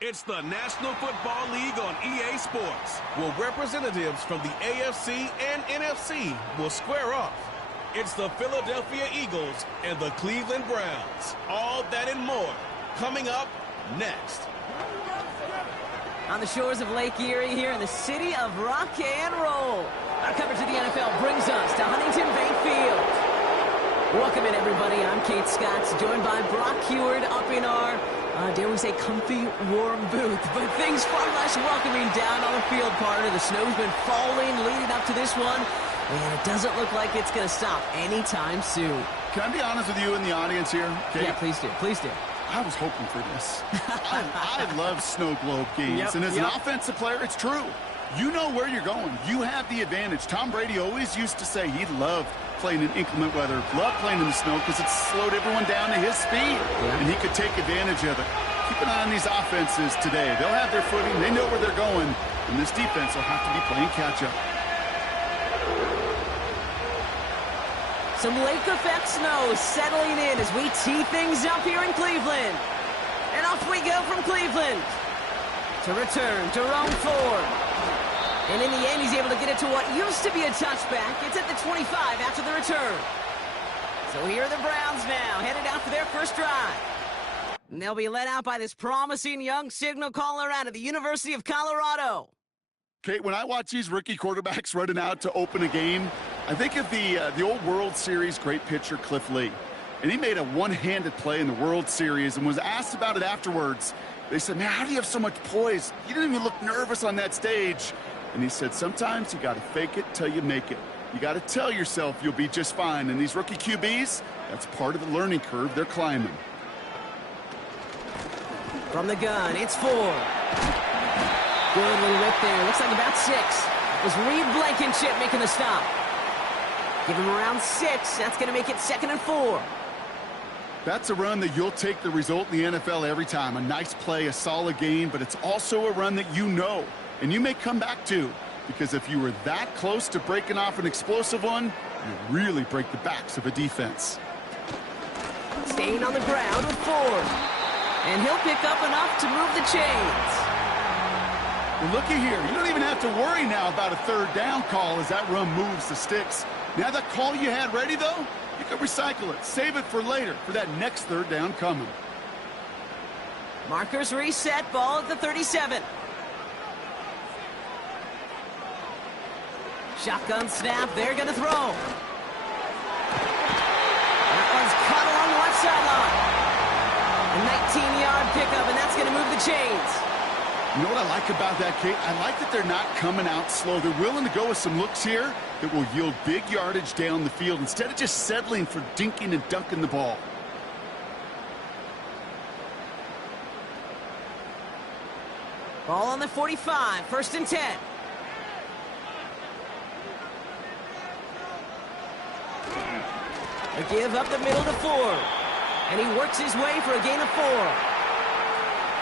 It's the National Football League on EA Sports, where representatives from the AFC and NFC will square off. It's the Philadelphia Eagles and the Cleveland Browns. All that and more coming up next. On the shores of Lake Erie here in the city of rock and roll. Our coverage of the NFL brings us to Huntington Bank Field. Welcome in, everybody. I'm Kate Scotts, joined by Brock Heward up in our, dare we say, comfy, warm booth. But things far less welcoming down on the field partner. The snow's been falling leading up to this one, and it doesn't look like it's going to stop anytime soon. Can I be honest with you in the audience here, Kate? Yeah, please do. Please do. I was hoping for this. I love snow globe games, and as an offensive player, it's true. You know where you're going. You have the advantage. Tom Brady always used to say he loved playing in inclement weather, loved playing in the snow because it slowed everyone down to his speed, and he could take advantage of it. Keep an eye on these offenses today. They'll have their footing. They know where they're going, and this defense will have to be playing catch-up. Some lake effect snow settling in as we tee things up here in Cleveland. And off we go from Cleveland to return to Jerome Ford. And in the end, he's able to get it to what used to be a touchback. It's at the 25 after the return. So here are the Browns now, headed out for their first drive. And they'll be led out by this promising young signal caller out of the University of Colorado. Kate, when I watch these rookie quarterbacks running out to open a game, I think of the old World Series great pitcher Cliff Lee. And he made a one-handed play in the World Series and was asked about it afterwards. They said, man, how do you have so much poise? You didn't even look nervous on that stage. And he said, sometimes you got to fake it till you make it. You got to tell yourself you'll be just fine. And these rookie QBs, that's part of the learning curve they're climbing. From the gun, it's Ford. Good little rip there. Looks like about 6. It was Reed Blankenship making the stop. Give him around 6. That's going to make it 2nd and 4. That's a run that you'll take the result in the NFL every time. A nice play, a solid game, but it's also a run that you know, and you may come back to, because if you were that close to breaking off an explosive one, you really break the backs of a defense. Staying on the ground with Ford. And he'll pick up enough to move the chains. Well, looky here. You don't even have to worry now about a third down call as that run moves the sticks. Now that call you had ready, though, you can recycle it. Save it for later, for that next third down coming. Markers reset, ball at the 37. Shotgun snap, they're going to throw. That one's caught along the left sideline. A 19-yard pickup, and that's going to move the chains. You know what I like about that, Kate? I like that they're not coming out slow. They're willing to go with some looks here that will yield big yardage down the field instead of just settling for dinking and dunking the ball. Ball on the 45, 1st and 10. A give up the middle to Ford. And he works his way for a gain of 4.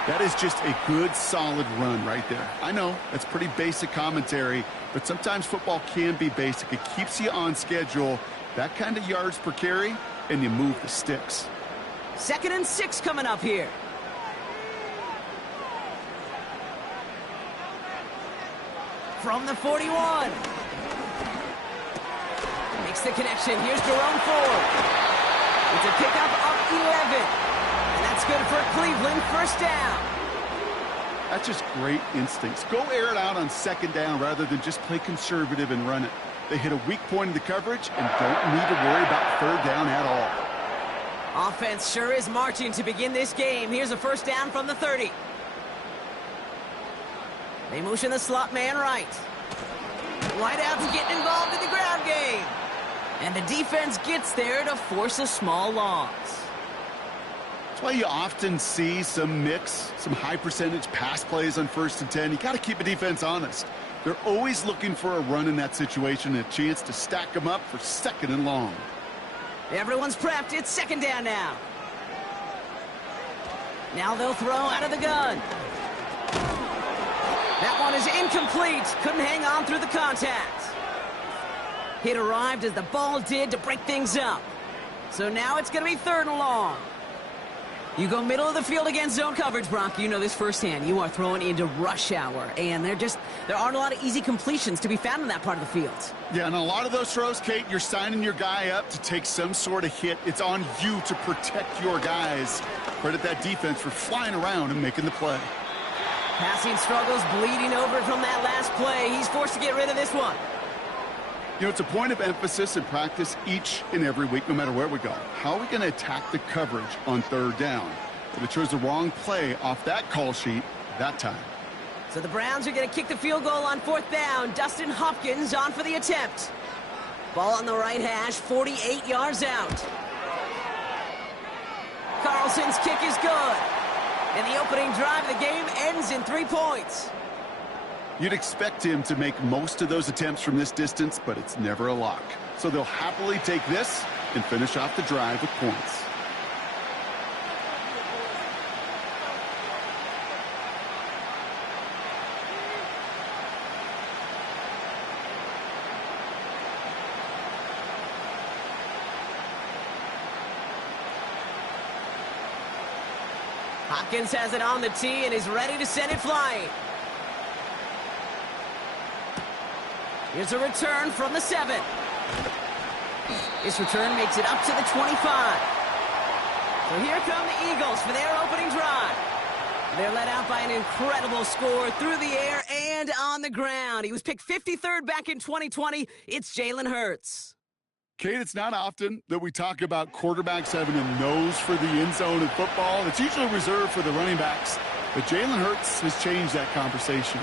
That is just a good, solid run right there. I know, that's pretty basic commentary, but sometimes football can be basic. It keeps you on schedule, that kind of yards per carry, and you move the sticks. 2nd and 6 coming up here. From the 41. Makes the connection. Here's Jerome Ford. It's a pickup of 11. And that's good for Cleveland, 1st down. That's just great instincts. Go air it out on 2nd down rather than just play conservative and run it. They hit a weak point in the coverage and don't need to worry about 3rd down at all. Offense sure is marching to begin this game. Here's a 1st down from the 30. They motion the slot man right. Wideouts getting involved in the ground game. And the defense gets there to force a small loss. That's why you often see some mix, some high percentage pass plays on 1st and 10. You got to keep a defense honest. They're always looking for a run in that situation and a chance to stack them up for 2nd and long. Everyone's prepped. It's 2nd down now. Now they'll throw out of the gun. That one is incomplete. Couldn't hang on through the contact. Hit arrived as the ball did to break things up. So now it's going to be 3rd and long. You go middle of the field against zone coverage, Brock. You know this firsthand. You are throwing into rush hour, and there aren't a lot of easy completions to be found in that part of the field. Yeah, and a lot of those throws, Kate, you're signing your guy up to take some sort of hit. It's on you to protect your guys. Credit that defense for flying around and making the play. Passing struggles bleeding over from that last play. He's forced to get rid of this one. You know, it's a point of emphasis in practice each and every week, no matter where we go. How are we going to attack the coverage on third down? But it chose the wrong play off that call sheet that time. So the Browns are going to kick the field goal on fourth down. Dustin Hopkins on for the attempt. Ball on the right hash, 48 yards out. Carlson's kick is good. And the opening drive of the game ends in 3 points. You'd expect him to make most of those attempts from this distance, but it's never a lock. So they'll happily take this and finish off the drive with points. Hopkins has it on the tee and is ready to send it flying. Here's a return from the 7. This return makes it up to the 25. So here come the Eagles for their opening drive. They're led out by an incredible score through the air and on the ground. He was picked 53rd back in 2020. It's Jalen Hurts. Kate, it's not often that we talk about quarterbacks having a nose for the end zone in football. It's usually reserved for the running backs. But Jalen Hurts has changed that conversation.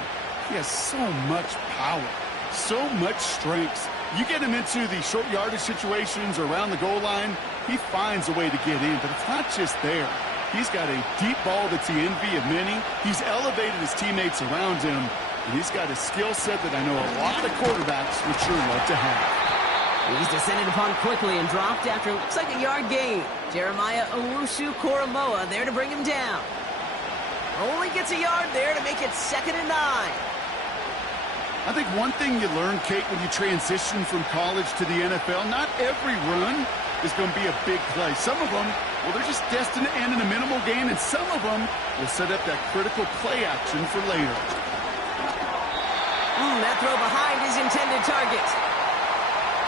He has so much power, so much strength. You get him into the short yardage situations or around the goal line, he finds a way to get in. But it's not just there. He's got a deep ball that's the envy of many. He's elevated his teammates around him. And he's got a skill set that I know a lot of quarterbacks would sure love to have. He's descended upon quickly and dropped after it looks like a yard gain. Jeremiah Owusu-Koramoah there to bring him down. Only gets a yard there to make it 2nd and 9. I think one thing you learn, Kate, when you transition from college to the NFL, not every run is going to be a big play. Some of them, well, they're just destined to end in a minimal gain, and some of them will set up that critical play action for later. That throw behind his intended target.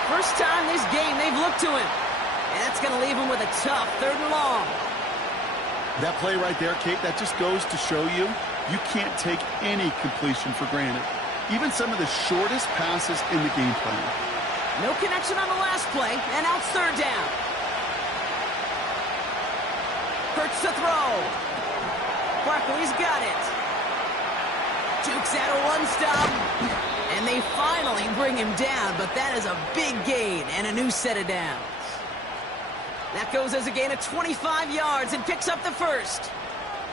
First time this game they've looked to him. And that's going to leave him with a tough 3rd and long. That play right there, Kate, that just goes to show you, you can't take any completion for granted. Even some of the shortest passes in the game plan. No connection on the last play, and now it's 3rd down. Hurts to throw. Barkley's got it. Dukes out a one-stop. And they finally bring him down, but that is a big gain and a new set of downs. That goes as a gain of 25 yards and picks up the 1st.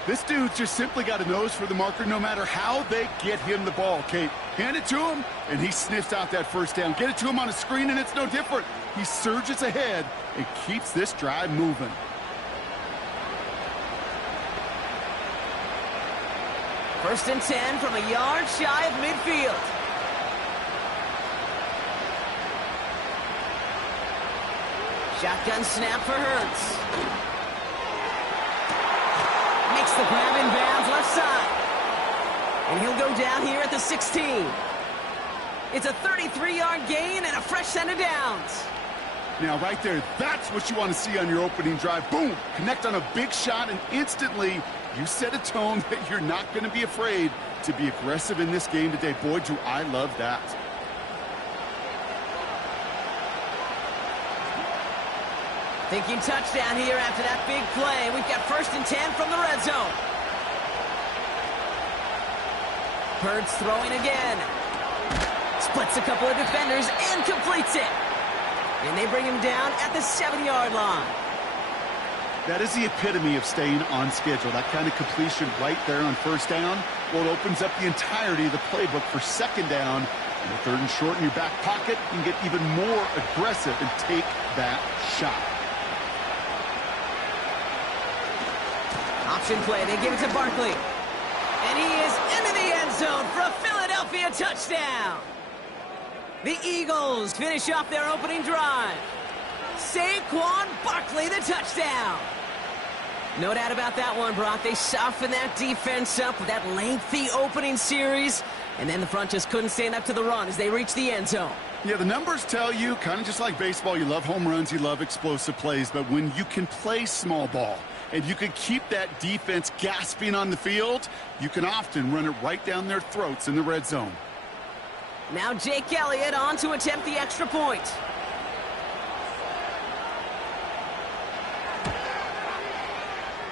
This dude's just simply got a nose for the marker no matter how they get him the ball, Kate. Hand it to him, and he sniffs out that 1st down. Get it to him on a screen, and it's no different. He surges ahead and keeps this drive moving. First and 10 from a yard shy of midfield. Shotgun snap for Hurts. Makes the grab in bounds left side. And he'll go down here at the 16. It's a 33-yard gain and a fresh set of downs. Now, right there, that's what you want to see on your opening drive. Boom! Connect on a big shot, and instantly you set a tone that you're not going to be afraid to be aggressive in this game today. Boy, do I love that. Thinking touchdown here after that big play. We've got 1st and 10 from the red zone. Hurts throwing again. Splits a couple of defenders and completes it. And they bring him down at the 7-yard line. That is the epitome of staying on schedule. That kind of completion right there on 1st down. Well, it opens up the entirety of the playbook for 2nd down. And the 3rd and short in your back pocket, you can get even more aggressive and take that shot. Option play, they give it to Barkley. And he is into the end zone for a Philadelphia touchdown. The Eagles finish off their opening drive. Saquon Barkley, the touchdown. No doubt about that one, Brock. They softened that defense up with that lengthy opening series, and then the front just couldn't stand up to the run as they reached the end zone. Yeah, the numbers tell you, kind of just like baseball, you love home runs, you love explosive plays, but when you can play small ball and you can keep that defense gasping on the field, you can often run it right down their throats in the red zone. Now Jake Elliott on to attempt the extra point.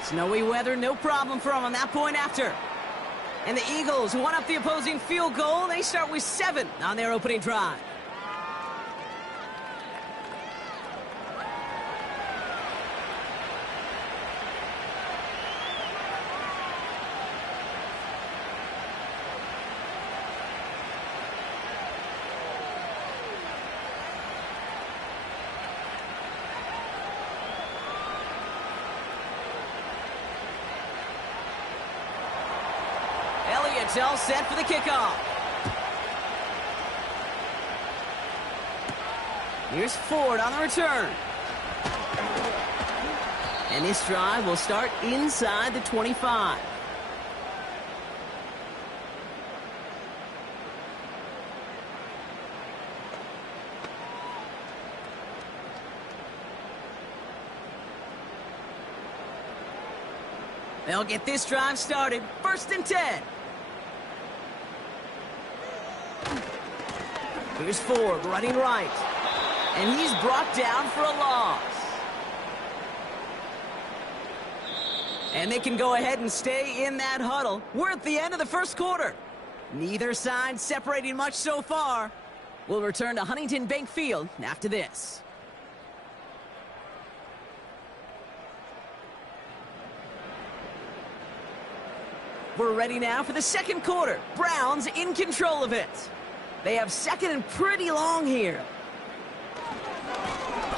Snowy weather, no problem for him on that point after. And the Eagles won up the opposing field goal. They start with 7 on their opening drive. Elliott's all set for the kickoff. Here's Ford on the return. And this drive will start inside the 25. They'll get this drive started. 1st and 10. Here's Ford running right. And he's brought down for a loss. And they can go ahead and stay in that huddle. We're at the end of the first quarter. Neither side separating much so far. We'll return to Huntington Bank Field after this. We're ready now for the second quarter. Browns in control of it. They have 2nd and pretty long here.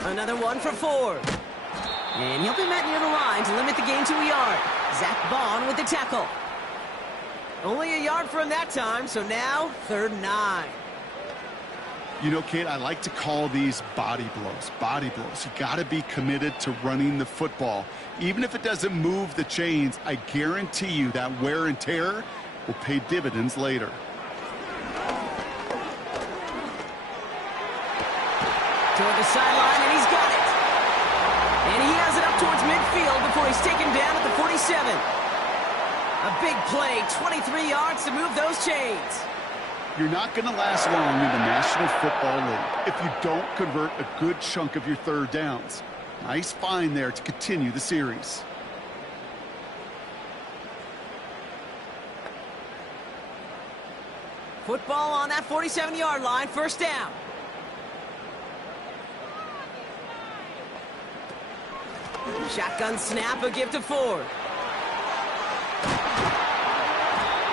Another one for Ford. And he'll be met near the line to limit the gain to a yard. Zach Bond with the tackle. Only a yard for him that time, so now 3rd and 9. You know, Kate, I like to call these body blows. Body blows. You got to be committed to running the football. Even if it doesn't move the chains, I guarantee you that wear and tear will pay dividends later. Toward the sideline, and he's got it. And he has it up towards midfield before he's taken down at the 47. A big play, 23 yards to move those chains. You're not going to last long in the National Football League if you don't convert a good chunk of your 3rd downs. Nice find there to continue the series. Football on that 47-yard line, 1st down. Shotgun snap, a give to Ford.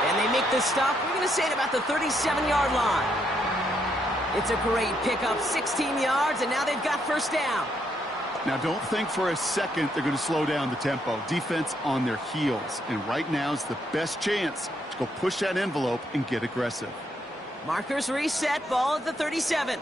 And they make the stop. We're going to say it about the 37-yard line. It's a great pickup, 16 yards, and now they've got 1st down. Now, don't think for a second they're going to slow down the tempo. Defense on their heels, and right now is the best chance to go push that envelope and get aggressive. Markers reset, ball at the 37.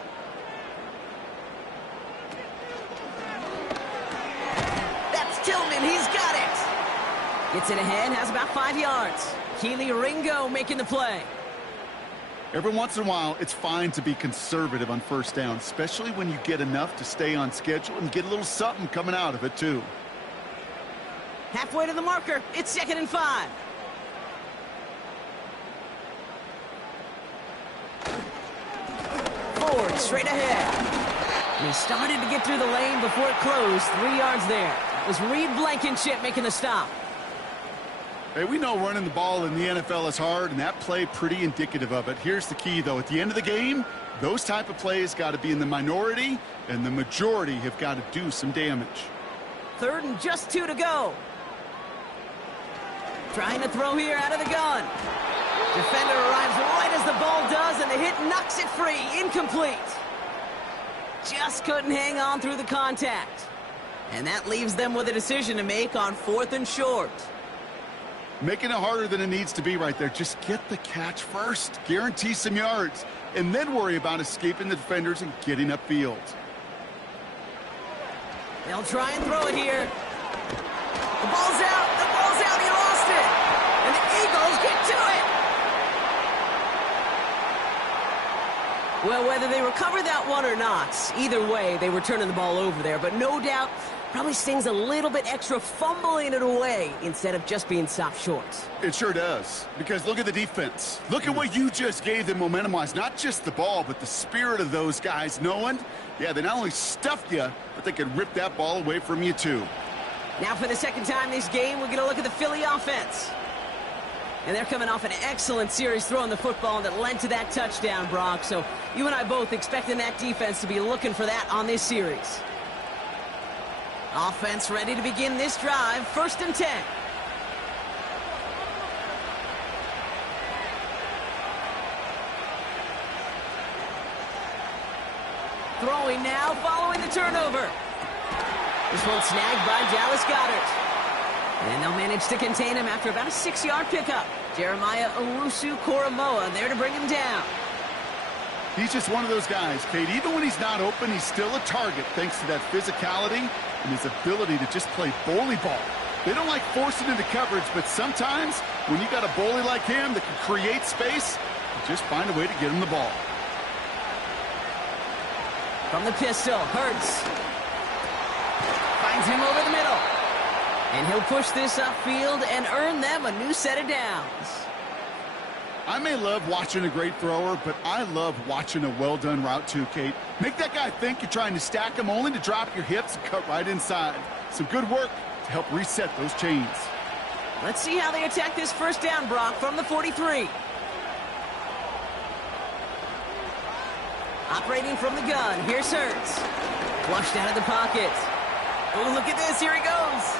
That's Tillman, he's got it. Gets it ahead, has about 5 yards. Keely Ringo making the play. Every once in a while, it's fine to be conservative on 1st down, especially when you get enough to stay on schedule and get a little something coming out of it, too. Halfway to the marker, it's 2nd and 5. Ford straight ahead. And he started to get through the lane before it closed. 3 yards there. That was Reed Blankenship making the stop. Hey, we know running the ball in the NFL is hard, and that play pretty indicative of it. Here's the key, though. At the end of the game, those type of plays got to be in the minority, and the majority have got to do some damage. 3rd and just 2 to go. Trying to throw here out of the gun. Defender arrives right as the ball does, and the hit knocks it free. Incomplete. Just couldn't hang on through the contact. And that leaves them with a decision to make on 4th and short. Making it harder than it needs to be right there. Just get the catch first. Guarantee some yards. And then worry about escaping the defenders and getting upfield. They'll try and throw it here. The ball's out. The ball's out. He lost it. And the Eagles get to it. Well, whether they recover that one or not, either way, they were turning the ball over there. But no doubt, probably stings a little bit extra fumbling it away instead of just being stopped short. It sure does, because look at the defense. Look at what you just gave them momentum-wise. Not just the ball, but the spirit of those guys knowing, yeah, they not only stuffed you, but they could rip that ball away from you too. Now for the second time this game, we're going to look at the Philly offense. And they're coming off an excellent series throwing the football that led to that touchdown, Brock. So you and I both expecting that defense to be looking for that on this series. Offense ready to begin this drive. 1st and 10. Throwing now following the turnover. This one snagged by Dallas Goedert. And they'll manage to contain him after about a 6-yard pickup. Jeremiah Owusu-Koramoah there to bring him down. He's just one of those guys, Kate. Even when he's not open, he's still a target thanks to that physicality and his ability to just play bully ball. They don't like forcing into coverage, but sometimes when you got a bully like him that can create space, you just find a way to get him the ball. From the pistol, Hurts finds him over the middle. And he'll push this upfield and earn them a new set of downs. I may love watching a great thrower, but I love watching a well-done route too, Kate. Make that guy think you're trying to stack him only to drop your hips and cut right inside. Some good work to help reset those chains. Let's see how they attack this 1st down, Brock, from the 43. Operating from the gun, here's Hurts. Flushed out of the pocket. Oh, look at this, here he goes.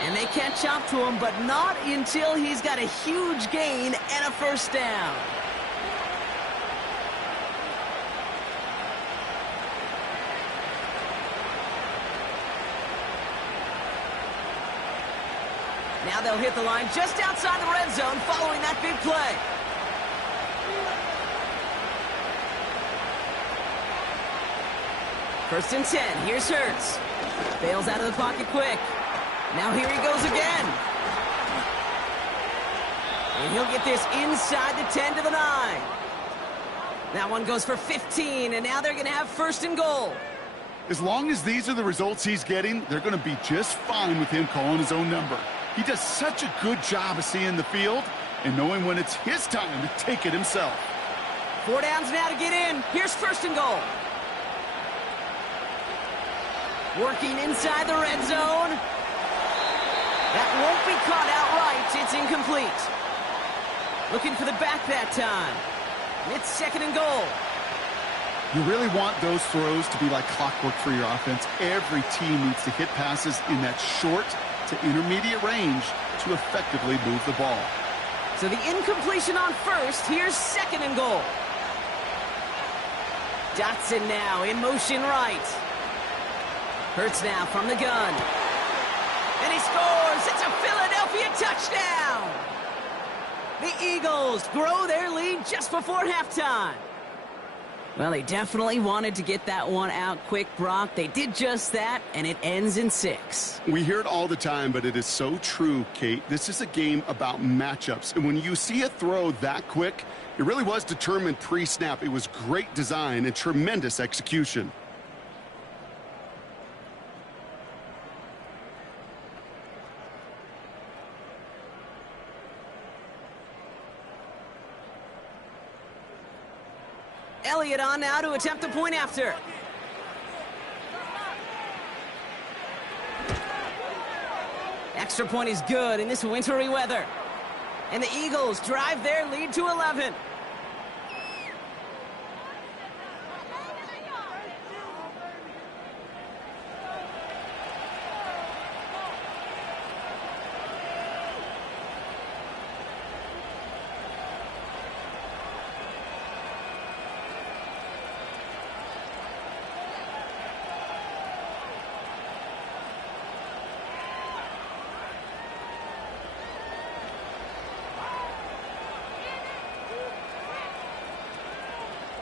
And they catch up to him, but not until he's got a huge gain and a 1st down. Now they'll hit the line just outside the red zone following that big play. First and 10, here's Hurts. Bails out of the pocket quick. Now here he goes again. And he'll get this inside the 10 to the 9. That one goes for 15, and now they're going to have 1st and goal. As long as these are the results he's getting, they're going to be just fine with him calling his own number. He does such a good job of seeing the field and knowing when it's his time to take it himself. 4 downs now to get in. Here's 1st and goal. Working inside the red zone. That won't be caught outright. It's incomplete. Looking for the back that time. It's 2nd and goal. You really want those throws to be like clockwork for your offense. Every team needs to hit passes in that short to intermediate range to effectively move the ball. So the incompletion on 1st. Here's 2nd and goal. Dotson now in motion right. Hurts now from the gun. And he scores. It's a Philadelphia touchdown. The Eagles grow their lead just before halftime. Well, they definitely wanted to get that one out quick, Brock. They did just that, and it ends in 6. We hear it all the time, but it is so true, Kate. This is a game about matchups. And when you see a throw that quick, it really was determined pre-snap. It was great design and tremendous execution. Elliott on now to attempt the point after. Extra point is good in this wintry weather. And the Eagles drive their lead to 11.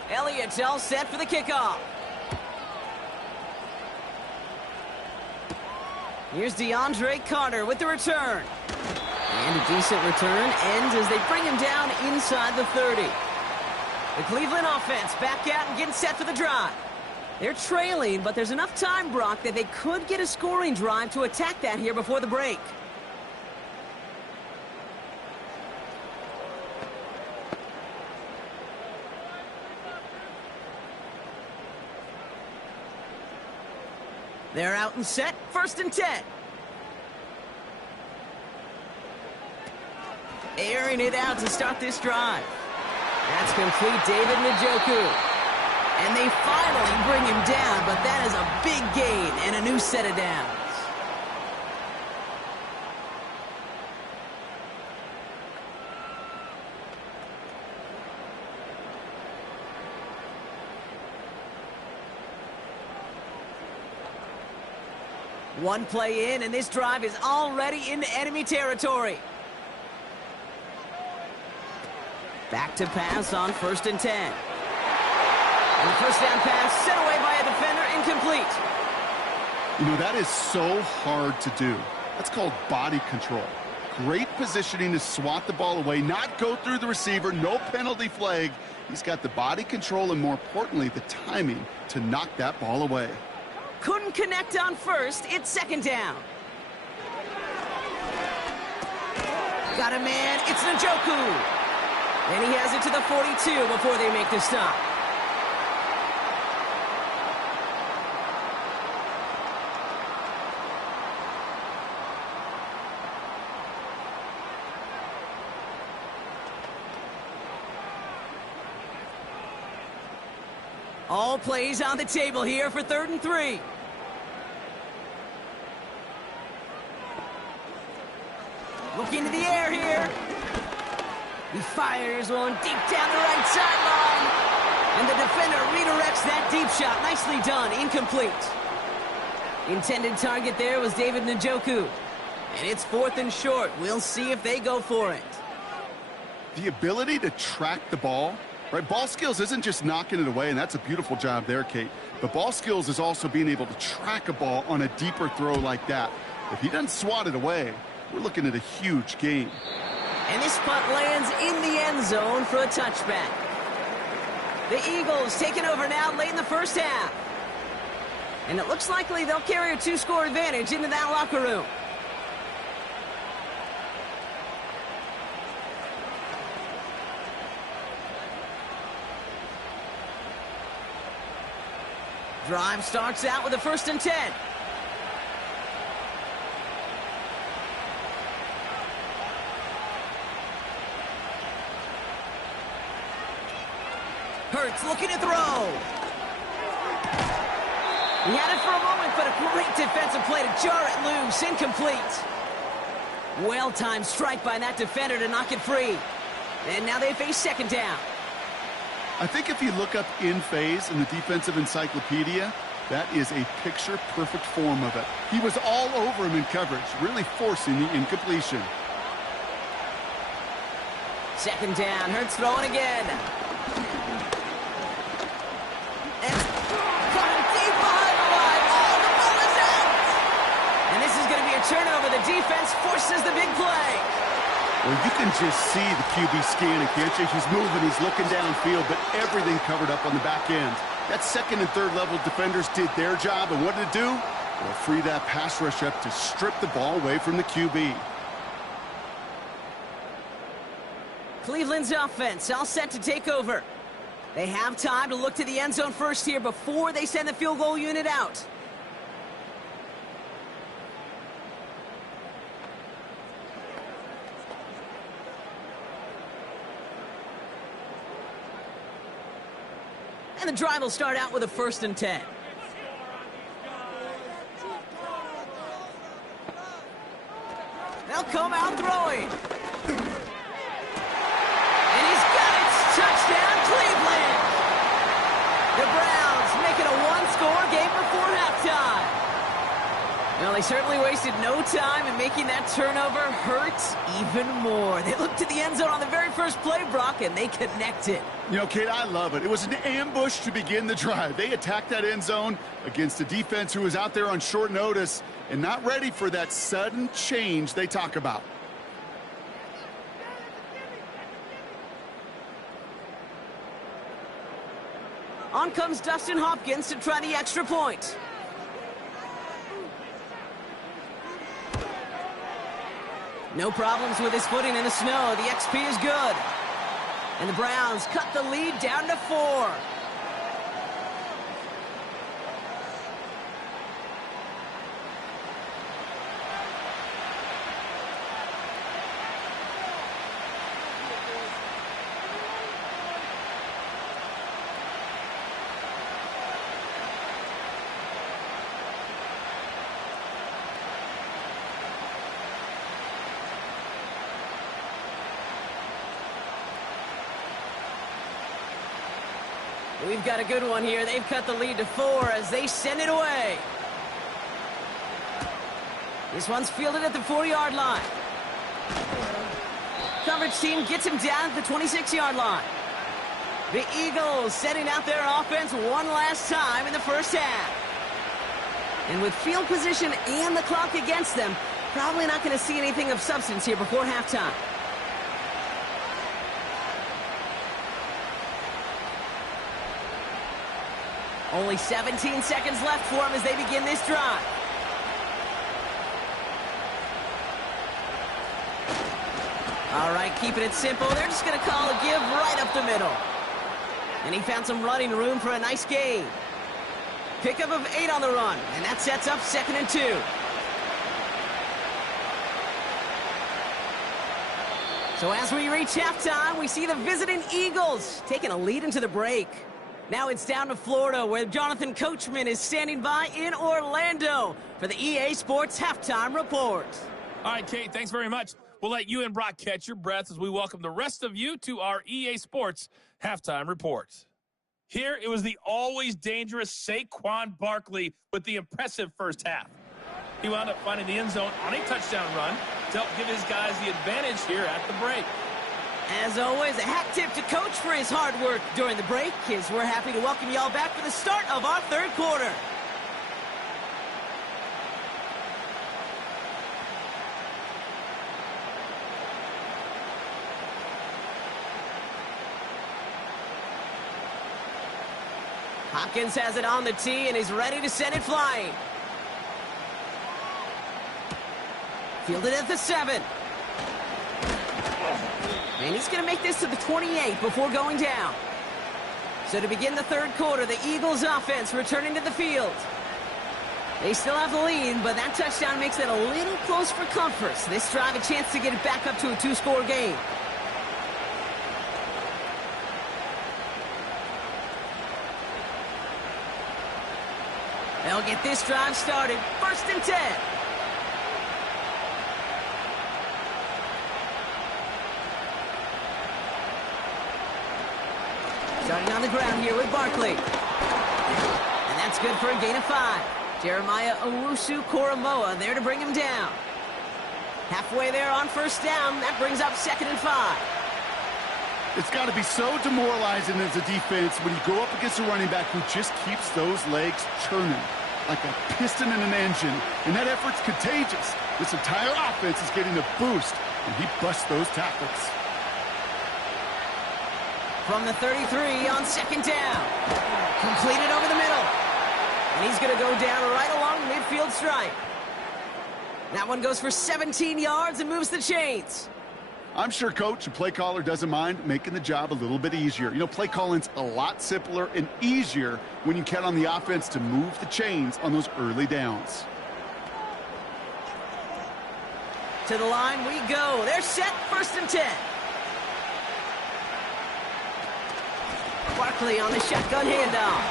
Elliott's all set for the kickoff. Here's DeAndre Carter with the return. And a decent return ends as they bring him down inside the 30. The Cleveland offense back out and getting set for the drive. They're trailing, but there's enough time, Brock, that they could get a scoring drive to attack that here before the break. They're out and set, 1st and 10. Airing it out to start this drive. That's complete, David Njoku. And they finally bring him down, but that is a big gain and a new set of downs. One play in, and this drive is already into enemy territory. Back to pass on 1st and 10. And the first down pass set away by a defender, incomplete. You know, that is so hard to do. That's called body control. Great positioning to swat the ball away, not go through the receiver, no penalty flag. He's got the body control and, more importantly, the timing to knock that ball away. Couldn't connect on 1st. It's 2nd down. Got a man. It's Njoku. And he has it to the 42 before they make the stop. All plays on the table here for 3rd and 3. Looking to the air here. He fires one deep down the right sideline. And the defender redirects that deep shot. Nicely done. Incomplete. Intended target there was David Njoku. And it's 4th and short. We'll see if they go for it. The ability to track the ball, right? Ball skills isn't just knocking it away, and that's a beautiful job there, Kate. But ball skills is also being able to track a ball on a deeper throw like that. If he doesn't swat it away, we're looking at a huge gain. And this punt lands in the end zone for a touchback. The Eagles taking over now late in the first half. And it looks likely they'll carry a 2-score advantage into that locker room. Drive starts out with a 1st and 10. Hurts looking to throw. He had it for a moment, but a great defensive play to jar it loose. Incomplete. Well-timed strike by that defender to knock it free. And now they face 2nd down. I think if you look up in phase in the defensive encyclopedia, that is a picture-perfect form of it. He was all over him in coverage, really forcing the incompletion. 2nd down. Hurts throwing again. And got him deep behind the line. Oh, the ball is out! And this is going to be a turnover. The defense forces the big play. Well, you can just see the QB scanning, can't you? He's moving, he's looking downfield, but everything covered up on the back end. That 2nd and 3rd level defenders did their job, and what did it do? Well, free that pass rush up to strip the ball away from the QB. Cleveland's offense all set to take over. They have time to look to the end zone first here before they send the field goal unit out. And the drive will start out with a 1st and 10. They'll come out throwing. And he's got it. Touchdown, Cleveland. The Browns make it a 1-score game before halftime. Well, they certainly wasted no time in making that turnover hurt even more. They looked to the end zone on the very first play, Brock, and they connected. You know, Kate, I love it. It was an ambush to begin the drive. They attacked that end zone against a defense who was out there on short notice and not ready for that sudden change they talk about. On comes Dustin Hopkins to try the extra point. No problems with his footing in the snow. The XP is good. And the Browns cut the lead down to 4. We've got a good one here. They've cut the lead to 4 as they send it away. This one's fielded at the 40-yard line. Coverage team gets him down at the 26-yard line. The Eagles setting out their offense one last time in the first half. And with field position and the clock against them, probably not going to see anything of substance here before halftime. Only 17 seconds left for them as they begin this drive. All right, keeping it simple. They're just going to call a give right up the middle. And he found some running room for a nice gain. Pickup of 8 on the run, and that sets up 2nd and 2. So as we reach halftime, we see the visiting Eagles taking a lead into the break. Now it's down to Florida, where Jonathan Coachman is standing by in Orlando for the EA Sports Halftime Report. All right, Kate, thanks very much. We'll let you and Brock catch your breath as we welcome the rest of you to our EA Sports Halftime Report. Here, it was the always dangerous Saquon Barkley with the impressive first half. He wound up finding the end zone on a touchdown run to help give his guys the advantage here at the break. As always, a hat tip to Coach for his hard work during the break, as we're happy to welcome y'all back for the start of our third quarter. Hopkins has it on the tee and is ready to send it flying. Fielded at the 7. And he's going to make this to the 28 before going down. So to begin the third quarter, the Eagles offense returning to the field. They still have the lead, but that touchdown makes it a little close for comfort. So this drive a chance to get it back up to a 2-score game. They'll get this drive started. 1st and 10. Starting on the ground here with Barkley. And that's good for a gain of 5. Jeremiah Owusu-Koramoah there to bring him down. Halfway there on 1st down. That brings up 2nd and 5. It's got to be so demoralizing as a defense when you go up against a running back who just keeps those legs churning like a piston in an engine. And that effort's contagious. This entire offense is getting a boost, and he busts those tackles. From the 33 on 2nd down. Completed over the middle. And he's going to go down right along the midfield stripe. That one goes for 17 yards and moves the chains. I'm sure coach and play caller doesn't mind making the job a little bit easier. You know, play calling's a lot simpler and easier when you count on the offense to move the chains on those early downs. To the line we go. They're set. 1st and 10. Barkley on the shotgun handoff.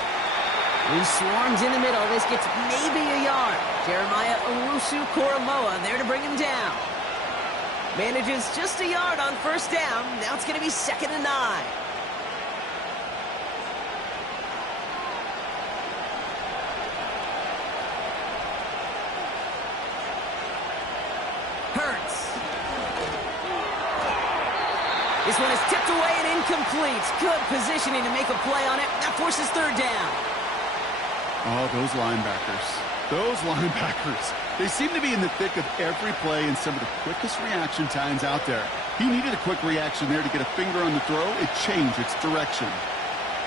He swarms in the middle. This gets maybe a yard. Jeremiah Owusu-Koramoah there to bring him down. Manages just a yard on 1st down. Now it's going to be 2nd and 9. This one is tipped away and incomplete. Good positioning to make a play on it. That forces third down. Oh, those linebackers. Those linebackers. They seem to be in the thick of every play and some of the quickest reaction times out there. He needed a quick reaction there to get a finger on the throw. It changed its direction.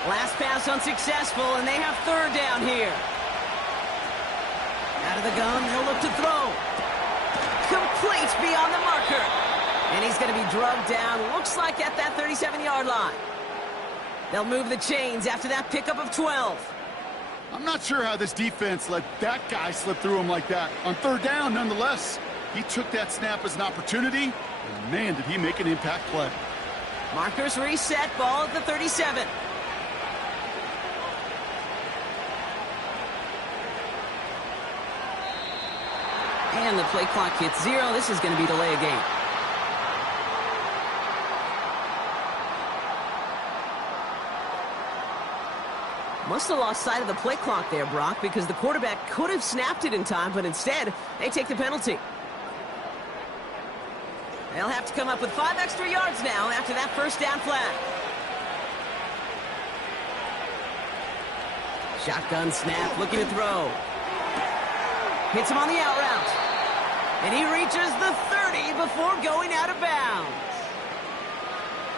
Last pass unsuccessful, and they have third down here. Out of the gun, they'll look to throw. Complete beyond the marker. And he's going to be drugged down, looks like at that 37-yard line. They'll move the chains after that pickup of 12. I'm not sure how this defense let that guy slip through him like that. On third down, nonetheless, he took that snap as an opportunity, and man, did he make an impact play. Markers reset, ball at the 37. And the play clock hits 0. This is going to be delay a game. Must have lost sight of the play clock there, Brock, because the quarterback could have snapped it in time, but instead, they take the penalty. They'll have to come up with 5 extra yards now after that first down flag. Shotgun snap, looking to throw. Hits him on the out route. And he reaches the 30 before going out of bounds.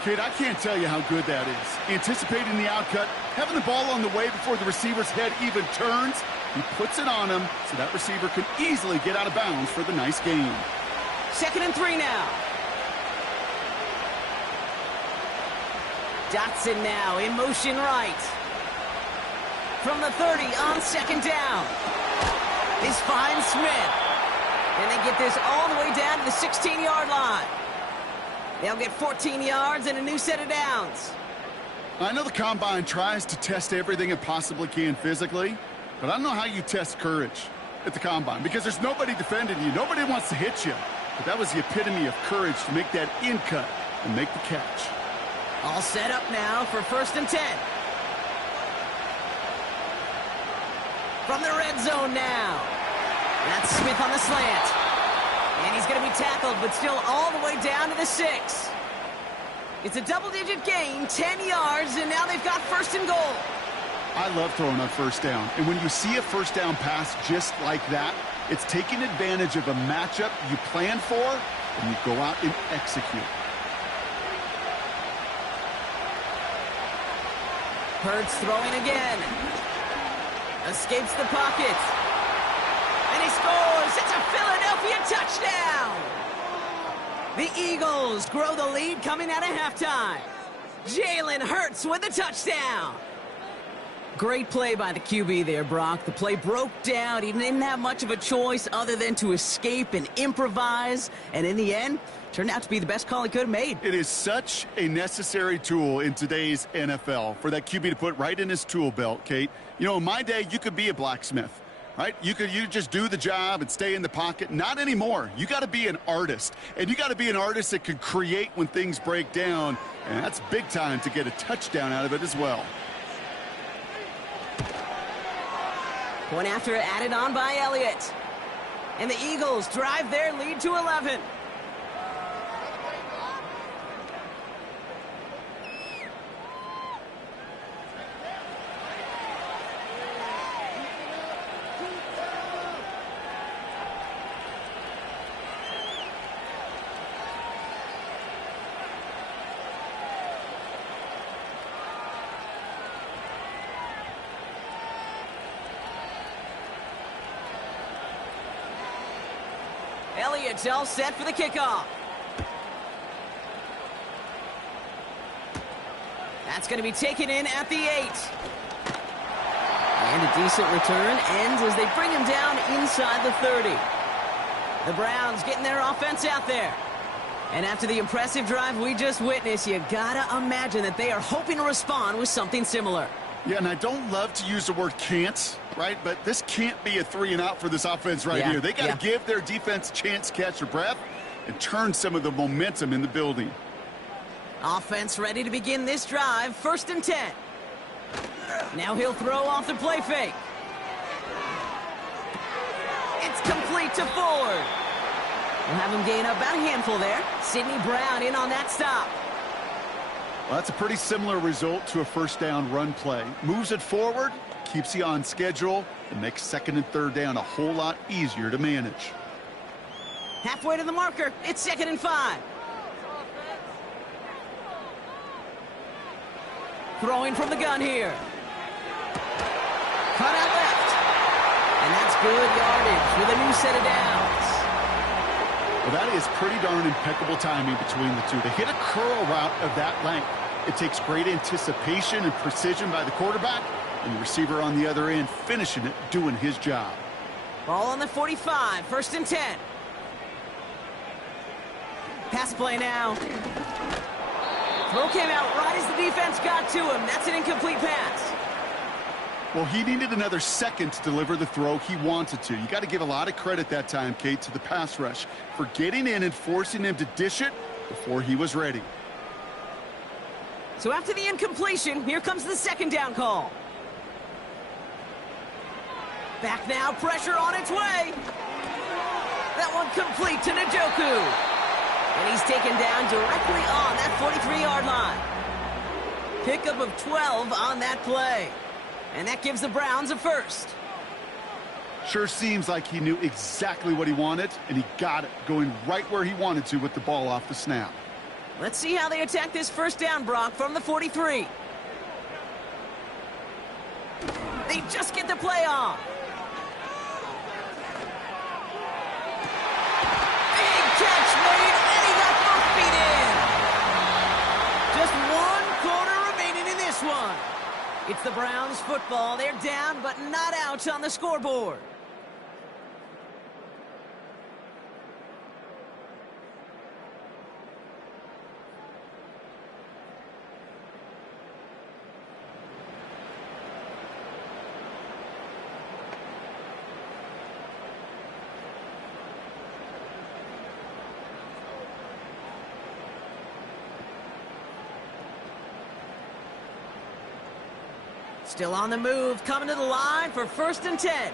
Kid, I can't tell you how good that is. Anticipating the outcut, having the ball on the way before the receiver's head even turns. He puts it on him so that receiver can easily get out of bounds for the nice gain. 2nd and 3 now. Dotson now in motion right. From the 30 on 2nd down. This finds Smith. And they get this all the way down to the 16-yard line. They'll get 14 yards and a new set of downs. I know the Combine tries to test everything it possibly can physically, but I don't know how you test courage at the Combine because there's nobody defending you. Nobody wants to hit you. But that was the epitome of courage to make that in cut and make the catch. All set up now for 1st and 10. From the red zone now. That's Smith on the slant. And he's going to be tackled, but still all the way down to the 6. It's a double-digit gain, 10 yards, and now they've got 1st and goal. I love throwing on 1st down. And when you see a 1st down pass just like that, it's taking advantage of a matchup you plan for, and you go out and execute. Hurts throwing again. Escapes the pocket. And he scores. It's a Philadelphia touchdown. The Eagles grow the lead coming out of halftime. Jalen Hurts with a touchdown. Great play by the QB there, Brock. The play broke down. He didn't have much of a choice other than to escape and improvise. And in the end, turned out to be the best call he could have made. It is such a necessary tool in today's NFL for that QB to put right in his tool belt, Kate. You know, in my day, you could be a blacksmith. Right? You just do the job and stay in the pocket. Not anymore. You got to be an artist. And you got to be an artist that can create when things break down. And that's big time to get a touchdown out of it as well. Point after added on by Elliott. And the Eagles drive their lead to 11. Elliott's all set for the kickoff. That's going to be taken in at the 8. And a decent return ends as they bring him down inside the 30. The Browns getting their offense out there. And after the impressive drive we just witnessed, you gotta imagine that they are hoping to respond with something similar. Yeah, and I don't love to use the word can't, right? But this can't be a 3 and out for this offense right here. They got to give their defense a chance to catch their breath and turn some of the momentum in the building. Offense ready to begin this drive. 1st and 10. Now he'll throw off the play fake. It's complete to Ford. We'll have him gain about a handful there. Sidney Brown in on that stop. Well, that's a pretty similar result to a first down run play. Moves it forward, keeps you on schedule, and makes second and third down a whole lot easier to manage. Halfway to the marker. It's 2nd and 5. Throwing from the gun here. Cut out left. And that's good yardage with a new set of downs. Well, that is pretty darn impeccable timing between the two. To hit a curl route of that length, it takes great anticipation and precision by the quarterback, and the receiver on the other end finishing it, doing his job. Ball on the 45, 1st and 10. Pass play now. Throw came out right as the defense got to him. That's an incomplete pass. Well, he needed another second to deliver the throw he wanted to. You got to give a lot of credit that time, Kate, to the pass rush for getting in and forcing him to dish it before he was ready. So after the incompletion, here comes the 2nd down call. Back now, pressure on its way. That one complete to Njoku. And he's taken down directly on that 43-yard line. Pickup of 12 on that play. And that gives the Browns a first. Sure seems like he knew exactly what he wanted, and he got it, going right where he wanted to with the ball off the snap. Let's see how they attack this first down, Brock, from the 43. They just get the play off. Big catch made, and he got both feet in. Just 1 quarter remaining in this one. It's the Browns football. They're down, but not out on the scoreboard. Still on the move, coming to the line for 1st and 10.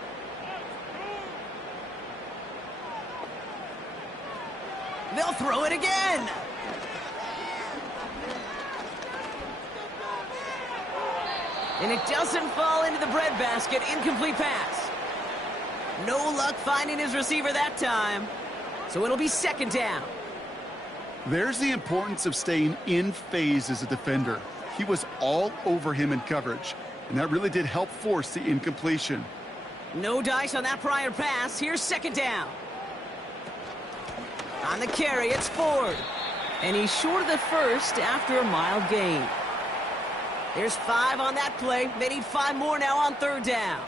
They'll throw it again. And it doesn't fall into the breadbasket. Incomplete pass. No luck finding his receiver that time. So it'll be 2nd down. There's the importance of staying in phase as a defender. He was all over him in coverage, and that really did help force the incompletion. No dice on that prior pass. Here's 2nd down. On the carry, it's Ford. And he's short of the first after a mild gain. There's 5 on that play. They need 5 more now on 3rd down.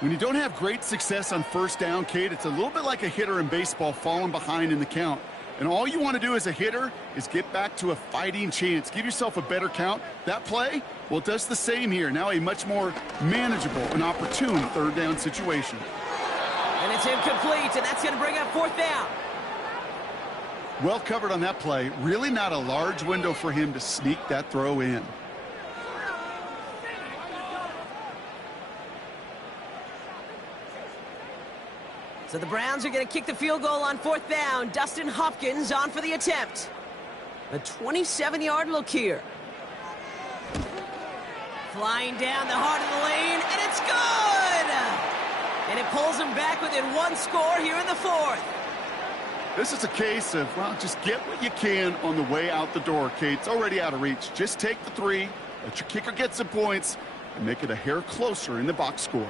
When you don't have great success on 1st down, Kate, it's a little bit like a hitter in baseball falling behind in the count. And all you want to do as a hitter is get back to a fighting chance. Give yourself a better count. That play, well, it does the same here. Now a much more manageable and opportune 3rd down situation. And it's incomplete, and that's going to bring up 4th down. Well covered on that play. Really not a large window for him to sneak that throw in. So the Browns are going to kick the field goal on 4th down. Dustin Hopkins on for the attempt. A 27-yard look here. Flying down the heart of the lane, and it's good! And it pulls him back within 1 score here in the 4th. This is a case of, well, just get what you can on the way out the door, Kate. It's already out of reach. Just take the 3, let your kicker get some points, and make it a hair closer in the box score.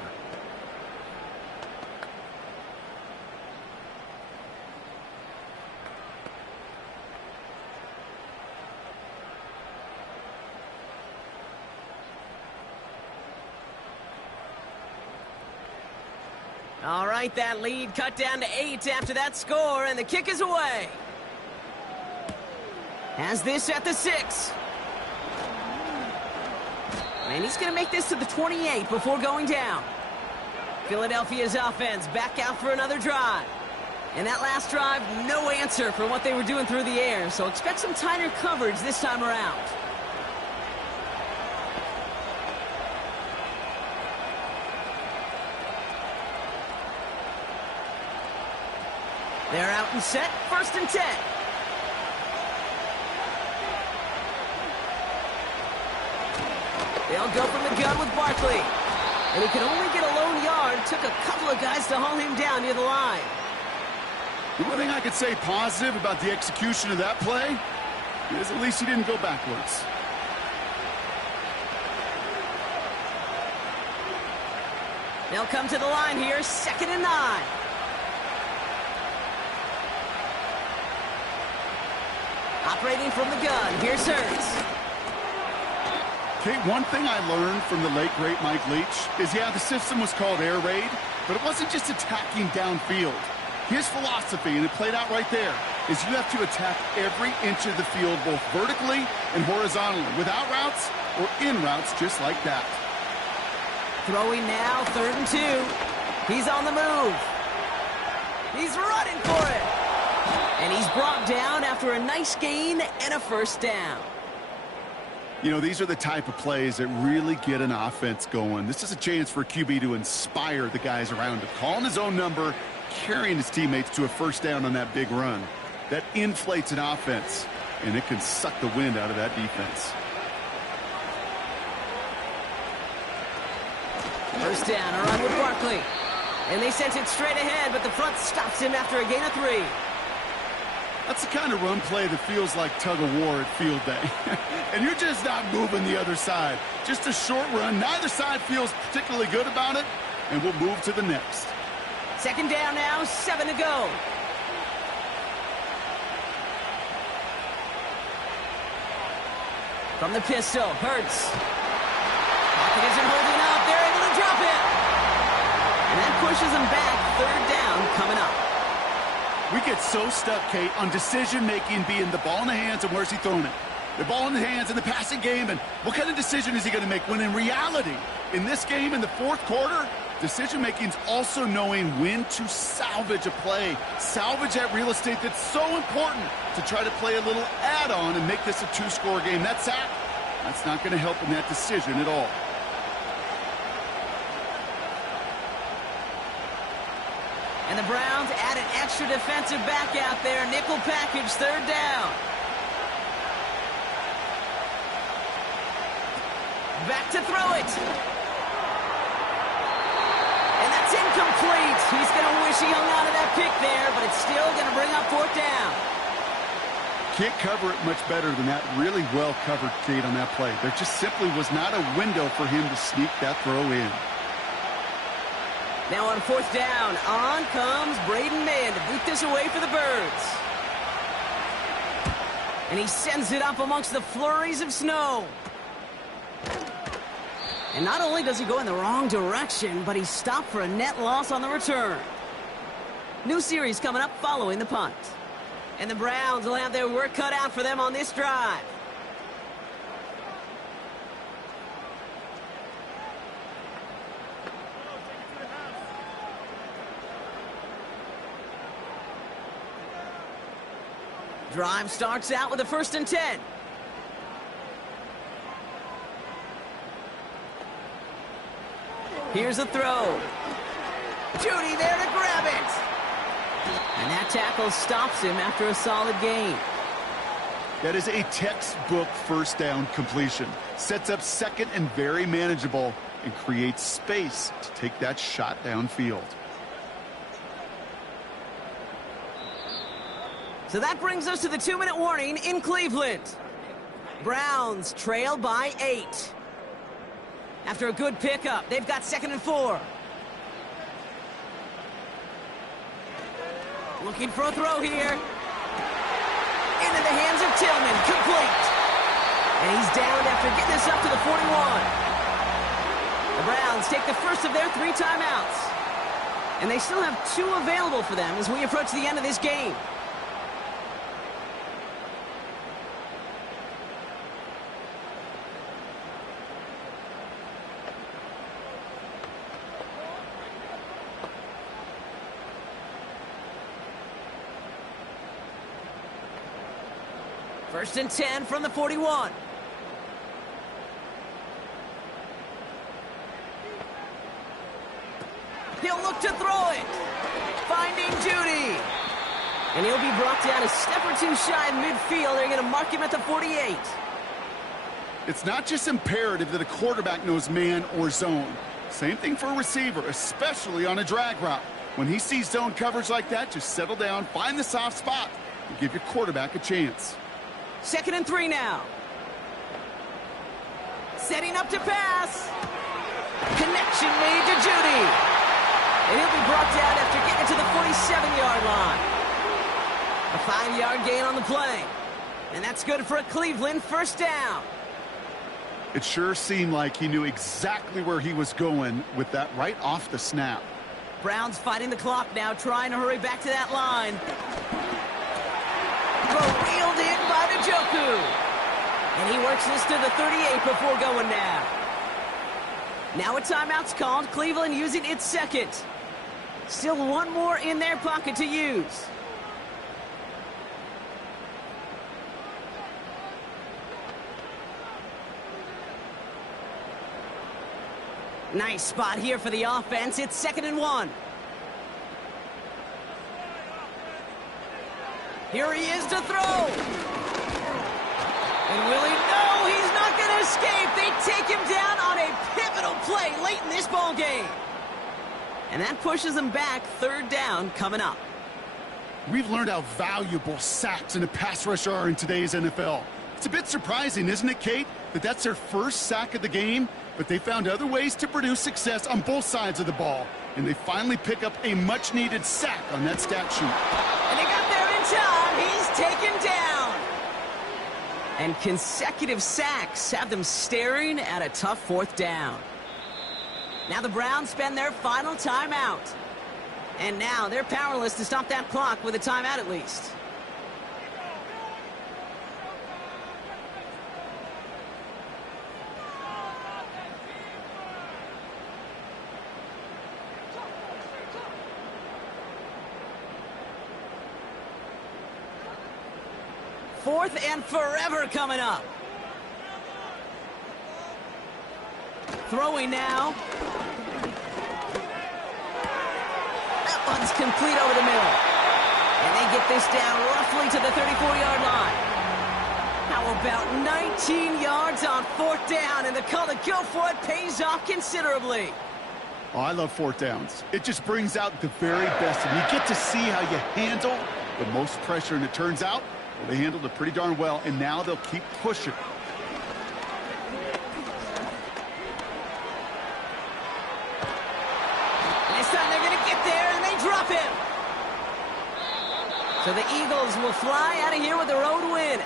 All right, that lead cut down to 8 after that score, and the kick is away. Has this at the 6. And he's going to make this to the 28 before going down. Philadelphia's offense back out for another drive. And that last drive, no answer for what they were doing through the air, so expect some tighter coverage this time around. They're out and set, 1st and 10. They'll go from the gun with Barkley. And he could only get a lone yard. Took a couple of guys to haul him down near the line. The one thing I could say positive about the execution of that play is at least he didn't go backwards. They'll come to the line here, 2nd and 9. Operating from the gun, here's Hurts. Okay, one thing I learned from the late, great Mike Leach is, yeah, the system was called air raid, but it wasn't just attacking downfield. His philosophy, and it played out right there, is you have to attack every inch of the field, both vertically and horizontally, without routes or in routes, just like that. Throwing now, 3rd and 2. He's on the move. He's running for it. And he's brought down after a nice gain and a 1st down. You know, these are the type of plays that really get an offense going. This is a chance for QB to inspire the guys around him. Calling his own number, carrying his teammates to a 1st down on that big run. That inflates an offense, and it can suck the wind out of that defense. 1st down, a run with Barkley. And they sent it straight ahead, but the front stops him after a gain of 3. That's the kind of run play that feels like tug-of-war at field day. And you're just not moving the other side. Just a short run. Neither side feels particularly good about it, and we'll move to the next. 2nd down now, 7 to go. From the pistol, Hurts. Pocket isn't holding up. They're able to drop it. And that pushes them back. 3rd down coming up. We get so stuck, Kate, on decision-making being the ball in the hands and where's he throwing it. The ball in the hands in the passing game, and what kind of decision is he going to make? When in reality, in this game, in the 4th quarter, decision-making is also knowing when to salvage a play. Salvage that real estate that's so important to try to play a little add-on and make this a 2-score game. That sack, that's not going to help in that decision at all. And the Browns add an extra defensive back out there. Nickel package, 3rd down. Back to throw it. And that's incomplete. He's going to wish he hung on to that pick there, but it's still going to bring up 4th down. Can't cover it much better than that. Really well covered, Kate, on that play. There just simply was not a window for him to sneak that throw in. Now on 4th down, on comes Braden Mann to boot this away for the Birds. And he sends it up amongst the flurries of snow. And not only does he go in the wrong direction, but he's stopped for a net loss on the return. New series coming up following the punt. And the Browns will have their work cut out for them on this drive. Drive starts out with a 1st and 10. Here's a throw. Judy there to grab it. And that tackle stops him after a solid gain. That is a textbook 1st down completion. Sets up 2nd and very manageable and creates space to take that shot downfield. So that brings us to the 2-minute warning in Cleveland. Browns trail by 8. After a good pickup, they've got 2nd and 4. Looking for a throw here. Into the hands of Tillman, complete. And he's down after getting this up to the 41. The Browns take the first of their 3 timeouts. And they still have 2 available for them as we approach the end of this game. First and 10 from the 41. He'll look to throw it. Finding Judy. And he'll be brought down a step or 2 shy of midfield. They're going to mark him at the 48. It's not just imperative that a quarterback knows man or zone. Same thing for a receiver, especially on a drag route. When he sees zone coverage like that, just settle down, find the soft spot, and give your quarterback a chance. 2nd and 3 now. Setting up to pass. Connection made to Judy. And he'll be brought down after getting to the 47-yard line. A 5-yard gain on the play. And that's good for a Cleveland first down. It sure seemed like he knew exactly where he was going with that right off the snap. Browns fighting the clock now, trying to hurry back to that line. Reeled in by Njoku. And he works this to the 38 before going now. Now a timeout's called. Cleveland using its second. Still one more in their pocket to use. Nice spot here for the offense. It's 2nd and 1. Here he is to throw. And will he? No, he's not going to escape. They take him down on a pivotal play late in this ball game. And that pushes them back. 3rd down coming up. We've learned how valuable sacks in a pass rush are in today's NFL. It's a bit surprising, isn't it, Kate, that that's their first sack of the game, but they found other ways to produce success on both sides of the ball, and they finally pick up a much-needed sack on that stat sheet. And they got there in time. He's taken down. And consecutive sacks have them staring at a tough 4th down. Now the Browns spend their final timeout. And now they're powerless to stop that clock with a timeout at least. Fourth and forever coming up. Throwing now. That one's complete over the middle. And they get this down roughly to the 34-yard line. How about 19 yards on 4th down? And the call to go for it pays off considerably. Oh, I love 4th downs. It just brings out the very best. And you get to see how you handle the most pressure. And it turns out, well, they handled it pretty darn well. And now they'll keep pushing. This time they're going to get there, and they drop him. So the Eagles will fly out of here with their own win.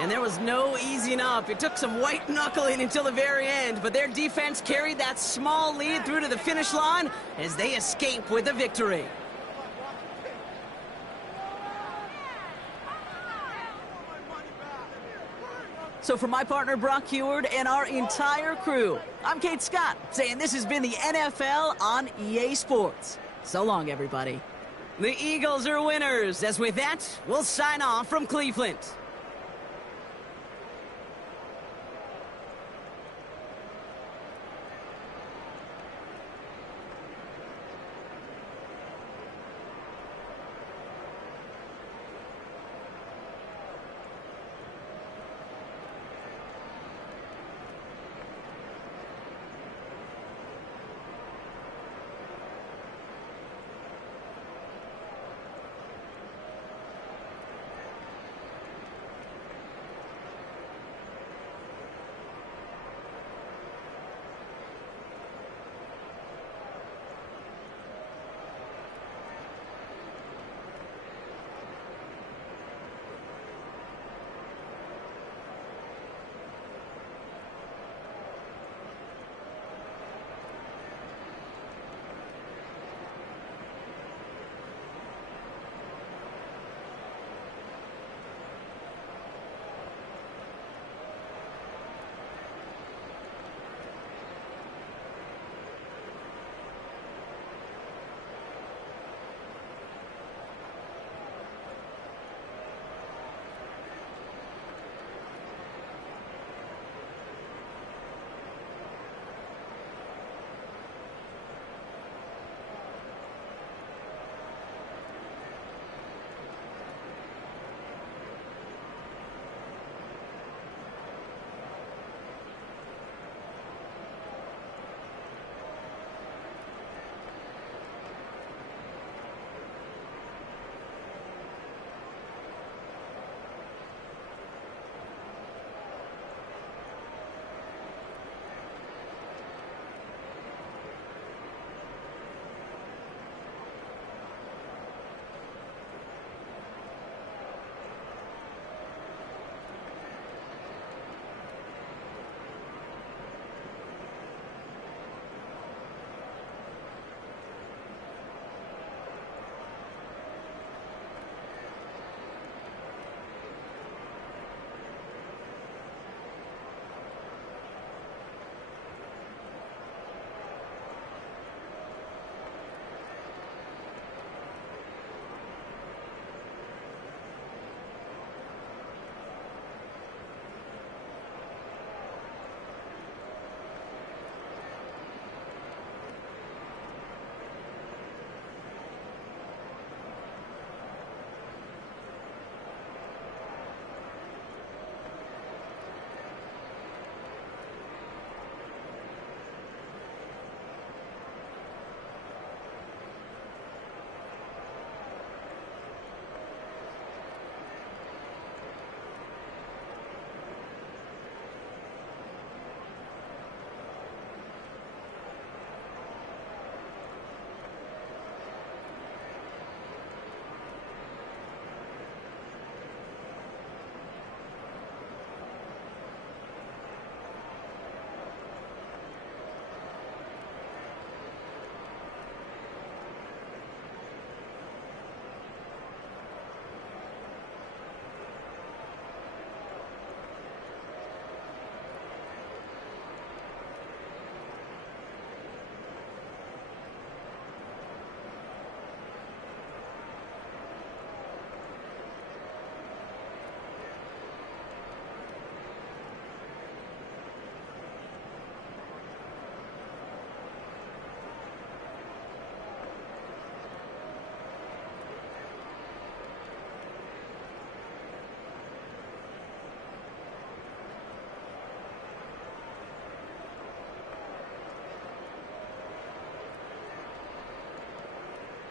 And there was no easing up. It took some white knuckling until the very end, but their defense carried that small lead through to the finish line as they escape with the victory. So for my partner, Brock Heward, and our entire crew, I'm Kate Scott, saying this has been the NFL on EA Sports. So long, everybody. The Eagles are winners, as with that, we'll sign off from Cleveland.